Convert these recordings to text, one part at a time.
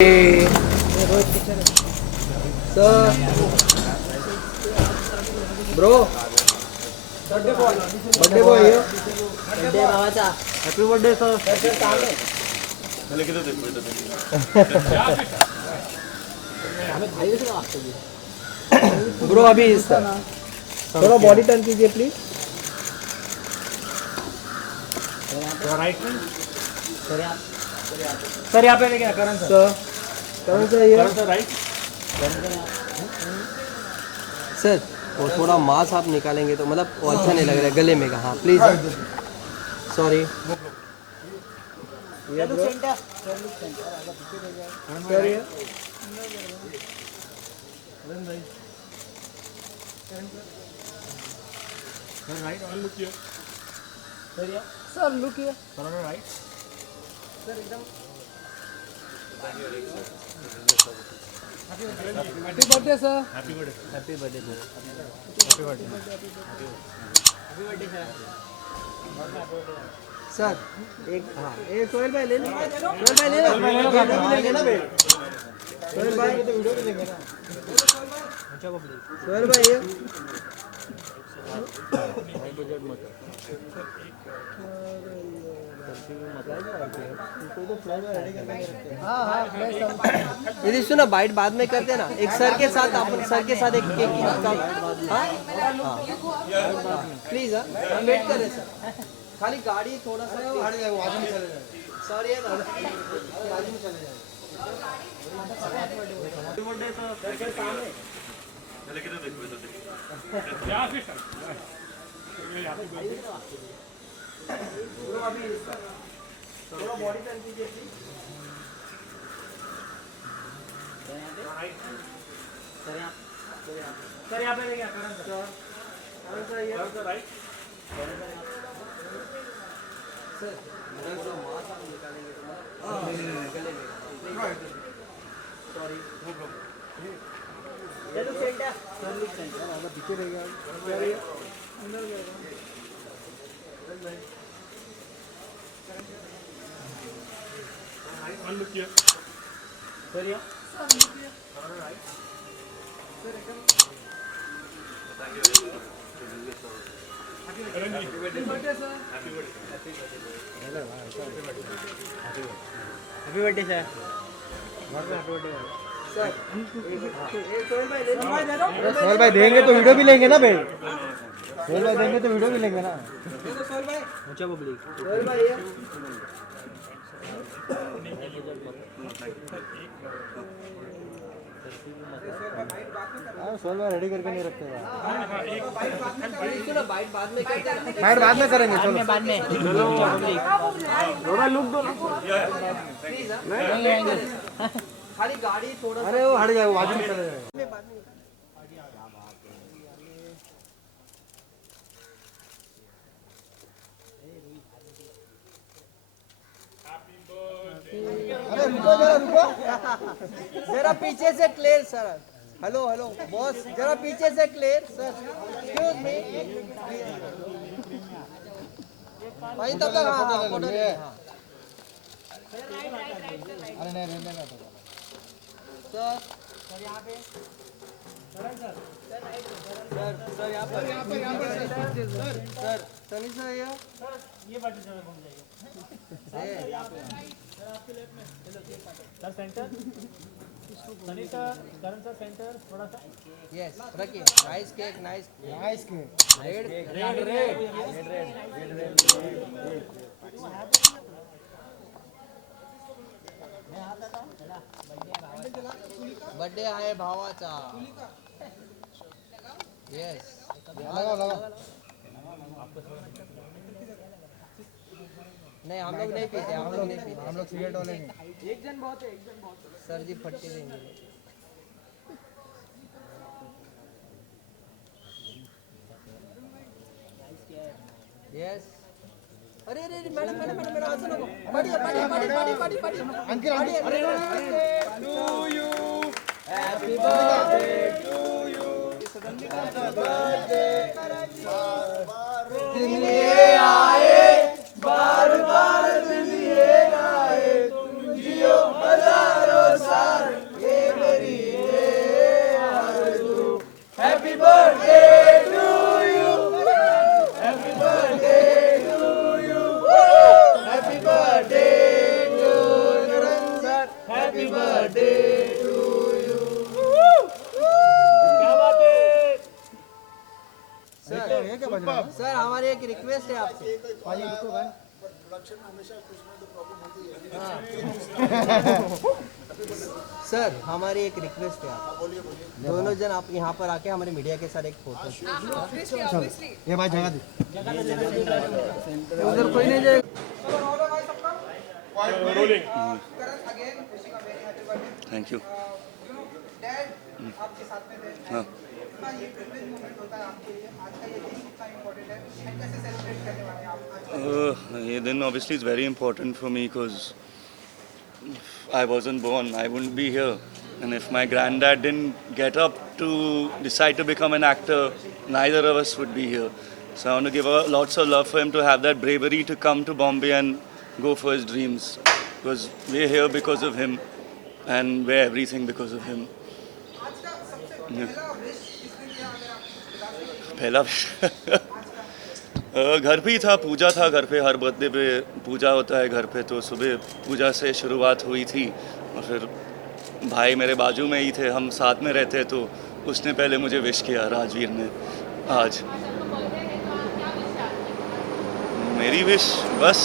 Sir bro birthday boy birthday भावाचा happy birthday sir bro अभी थोड़ा बॉडी टर्न कीजिए प्लीज राइट सर यहाँ पे लेके करण सर राइट सर वो थोड़ा मांस आप निकालेंगे तो मतलब वो अच्छा नहीं लग रहा है गले में का हाँ please sorry right on look here sir look here sir on right sir एकदम happy birthday sir happy birthday happy birthday sir happy birthday sir एक हाँ एक सोहेल भाई ले लो सोहेल भाई ले लो सोहेल भाई तो वीडियो भी लेंगे ना सोहेल भाई ये यदि सुना बाइट बाद में करते ना एक सर के साथ अपन सर के साथ एक केक की प्लीज हम वेट कर रहे सर खाली गाड़ी थोड़ा सा सॉरी है बाजू में चले थोड़ा बॉडी टर्न कीजिए प्लीज सर यहाँ पे लेके करण सर राइट सर जो मांस आप निकालेंगे तो गले में सॉरी चलो सेंटर सर लुक सेंटर अगर दिखे रहेगा क्या रहेगा अंदर जाएगा ऑन लुक हियर सर या sir look here right sir एकदम happy birthday sir happy birthday happy birthday sir sir Sohail भाई ले लो सोहेल भाई देंगे तो वीडियो भी लेंगे ना भाई सोहेल भाई देंगे तो वीडियो भी लेंगे ना सोहेल भाई ऊंचा पब्लिक सोहेल भाई ये सोहेल भाई रेडी करके नहीं रखते सुनो बाइट बाद में करते हैं फाइट बाद में करेंगे चलो बाद में थोड़ा लुक दो प्लीज खाली गाड़ी थोड़ा अरे वो हट जाएगा बाजू में चले जाएगा अरे रुको जरा रुको जरा पीछे से clear sir hello hello boss जरा पीछे से क्लियर सर एक्सक्यूज मी भाई तब तक हाँ फोटो ले हाँ अरे नहीं रहने का सर सर यहाँ पे सर यहाँ पर सर सनी सर ये बात जरा घूम जाइए सर सेंटर सनी सर करण सर सेंटर थोड़ा सा यस रखिए नाइस केक नाइस नाइस के रेड बर्थडे आहे भावाचा यस लगाओ लगाओ नहीं हम लोग नहीं पीते हम लोग नहीं पीते हम लोग सिगरेट वाले नहीं एक जन बहुत है सर जी फट्टी देंगे यस अरे अरे मैडम मैडम मैडम मैडम ऐसा ना party party party party party uncle अरे to you happy birthday to you दिन ये आए बार बार दिन ये आए तुम जियो हजारों साल हैप्पी बर्थडे टू यू। क्या बात है। सर हमारी एक रिक्वेस्ट है आपसे। सर हमारी एक रिक्वेस्ट है आप दोनों जन आप यहाँ पर आके हमारे मीडिया के साथ एक फोटो। ये भाई जगह दे। उधर कोई नहीं जाएगा। Thank you. आपके साथ में थे। हाँ ये प्रिविलेज मोमेंट होता है आपके लिए। आज का ये दिन कितना इम्पोर्टेंट है एंड कैसे सेलिब्रेट करने वाले हैं आप आज? ये दिन obviously is very important for me because I wasn't born, I wouldn't be here. And if my granddad didn't get up to decide to become an actor, neither of us would be here. So I want to give lots of love for him to have that bravery to come to Bombay and go for his dreams. Because we're here because of him and we're everything because of him. पहला घर पे ही था, पूजा था घर पे, हर बर्थडे पे पूजा होता है घर पे, तो सुबह पूजा से शुरुआत हुई थी और फिर भाई मेरे बाजू में ही थे, हम साथ में रहते, तो उसने पहले मुझे विश किया, राजवीर ने। आज मेरी विश बस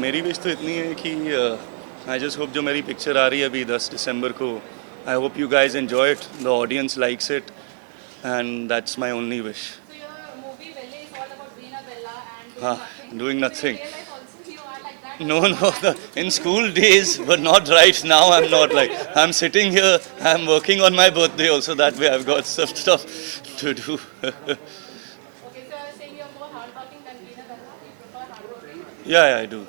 मेरी विश तो इतनी है कि आई जस्ट होप जो मेरी पिक्चर आ रही है अभी 10 दिसंबर को, I hope you guys enjoy it, the audience likes it and that's my only wish. हाँ, doing nothing. No, in school days, but not right now. I'm not like, I'm sitting here, I'm working on my birthday also, that way I've got some stuff to do. Okay, so saying you're more hardworking than Veena Bella, you prefer hardworking? Yeah, I do.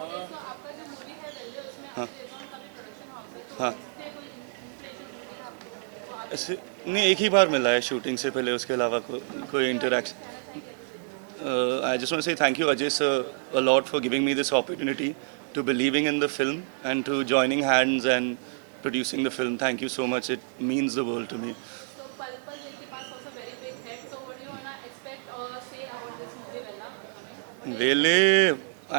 Okay, so आपका जो मूवी है वेल्ले उसमें हाँ। आपके रेजॉन का भी प्रोडक्शन हाउस है, तो हाँ। इससे कोई इंस्पिरेशन मिली है आपको? तो आप ऐसे नहीं, एक ही बार मिला है शूटिंग से पहले, उसके अलावा कोई interaction. I just want to say thank you, Ajay sir, a lot for giving me this opportunity, to believing in the film and to joining hands and producing the film. Thank you so much. It means the world to me. So Pal Pal Dil Ke Paas also very big hit. So what do you wanna expect or say about this movie Vella coming? Really,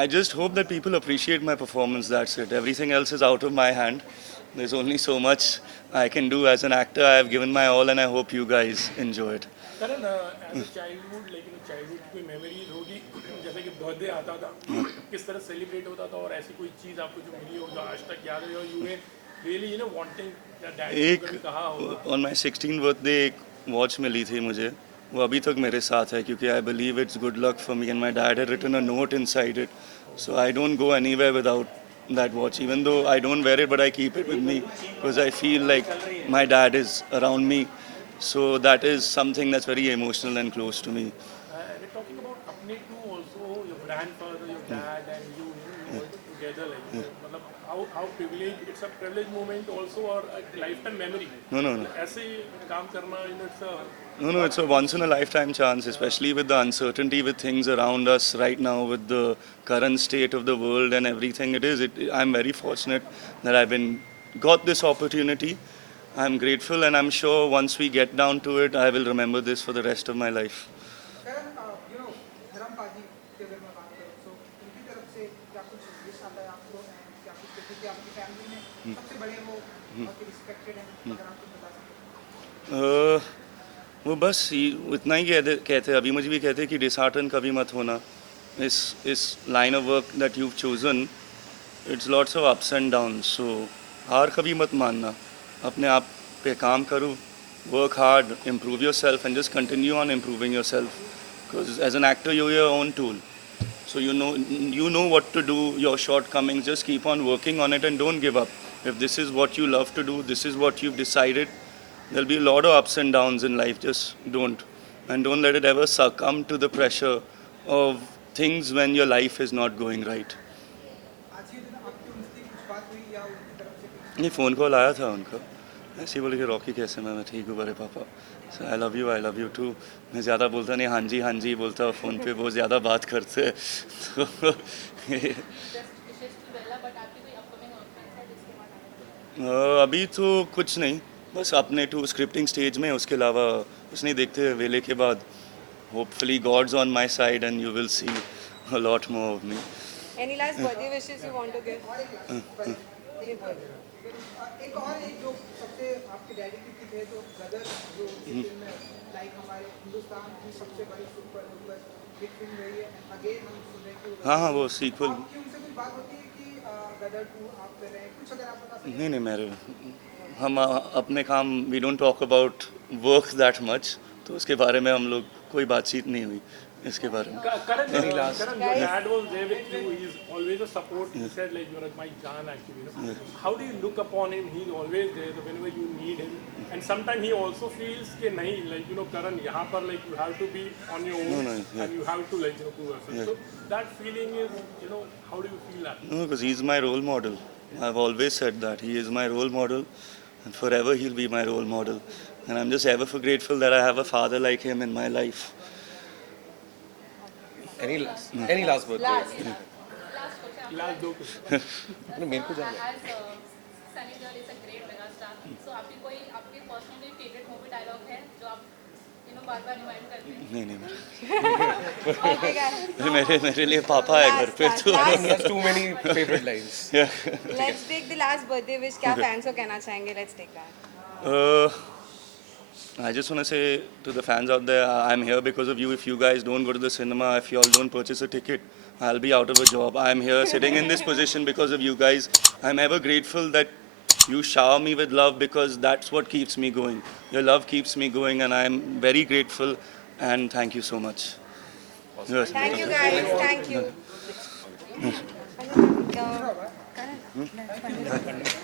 I just hope that people appreciate my performance. That's it. Everything else is out of my hand. There's only so much I can do as an actor. I have given my all, and I hope you guys enjoy it. करण as childhood, लेकिन childhood की कोई मेमोरीज होगी जैसे कि बर्थडे आता था, किस तरह सेलिब्रेट होता था, और ऐसी कोई चीज़ आपको जो मिली हो जो आज तक याद है, और you were really wanting dad एक को कहा होगा? ऑन माई 16th बर्थडे एक वॉच मिली थी मुझे, वो अभी तक मेरे साथ है, क्योंकि I believe it's good luck for me and my dad had written a note inside it, so I don't go anywhere without that watch, even though I don't wear it, but I keep it with me because I feel like my dad is around me, so that is something that's very emotional and close to me. We're talking about अपने two also, your grandfather, your dad and you work together, like मतलब how privileged, it's a privileged moment also, or a lifetime memory. No, ऐसे काम करना, it's a it's a once in a lifetime chance, especially with the uncertainty with things around us right now, with the current state of the world and everything. I'm very fortunate that I've got this opportunity. I'm grateful, and I'm sure once we get down to it, I will remember this for the rest of my life. धर्म पाजी के अगर मैं बात करूँ तो उनकी तरफ से क्या कुछ विश आता है आपको, क्या कुछ क्योंकि आपकी फैमिली में सबसे बड़े वो बहुत रिस्पेक्टेड हैं, अगर आप कुछ बता सकें। वो बस इतना ही कहते अभी मुझे भी कहते कि डिसहार्टन कभी मत होना, इस line of work that you chosen, it's lots of ups and down, so हार कभी मत मानना, अपने आप पे काम करो, work hard, improve yourself and just continue on improving yourself, because as an actor you your own tool, so you know what to do, your shortcomings, just keep on working on it and don't give up. If this is what you love to do, this is what you've decided, there'll be a lot of ups and downs in life, just don't let it ever succumb to the pressure of things when your life is not going right. आज के दिन आपकी उनसे कुछ बात हुई या उनकी तरफ से कुछ? नहीं, फ़ोन कॉल आया था उनका, ऐसे ही बोले कि रॉकी कैसे, मैं ठीक हूँ बड़े पापा, आई लव यू टू। मैं ज़्यादा बोलता नहीं, हाँ जी बोलता हूँ फ़ोन पे, बहुत ज़्यादा बात करते हैं तो wishes to Bella, but आपकी कोई upcoming और friends है जिसके बाद आने वाले? अभी तो कुछ नहीं, बस अपने टू स्क्रिप्टिंग स्टेज में, उसके अलावा कुछ नहीं देखते हैं वेले के बाद. Hopefully God's on my side and you will see a lot more of me. Any last birthday wishes you want to give? एक और एक जो सबसे आपके डैडी की थी थे जो गदर जो फिल्म में लाइक हमारे हिंदुस्तान की सबसे बड़ी सुपर डुपर हिट फिल्म रही है. अगेन हम सुन रहे हैं कि हाँ वो सीक्वल. आपकी उनसे कुछ बात होती है कि गदर 2 आप कर रहे हैं, कुछ अगर आप बता सकें. नहीं नहीं मेरे हम अपने काम we don't talk about work that much, तो उसके बारे में हम लोग कोई बातचीत नहीं हुई इसके बारे में. Karan, your dad was there with you. He's always a support. He said like you're my Jaan actually. You know? How do you look upon him? He's always there so whenever you need him. And sometimes he also feels कि नहीं like you know Karan यहाँ पर like you have to be on your own and you have to like you know prove yourself. So that feeling is you know how do you feel that? No, because he's my role model. I've always said that he is my role model, and forever he'll be my role model. And I'm just ever so grateful that I have a father like him in my life. Any last birthday? Last question. Last दो कुछ. मेरे को जाना है. As Sunny Deol is a great megastar. So आपकी personally favorite movie dialogue है जो आप बार-बार रिमाइंड करते हैं? नहीं Okay, guys. मेरे लिए पापा है घर पे तो. He has too many favorite lines. Let's take the last birthday wish. क्या fans को कहना चाहेंगे? Let's take that. I just want to say to the fans out there, I'm here because of you. If you guys don't go to the cinema, if you all don't purchase a ticket, I'll be out of a job. I'm here sitting in this position because of you guys. I'm ever grateful that you shower me with love because that's what keeps me going. Your love keeps me going and I'm very grateful and thank you so much. Yes. Thank you, guys. Thank you.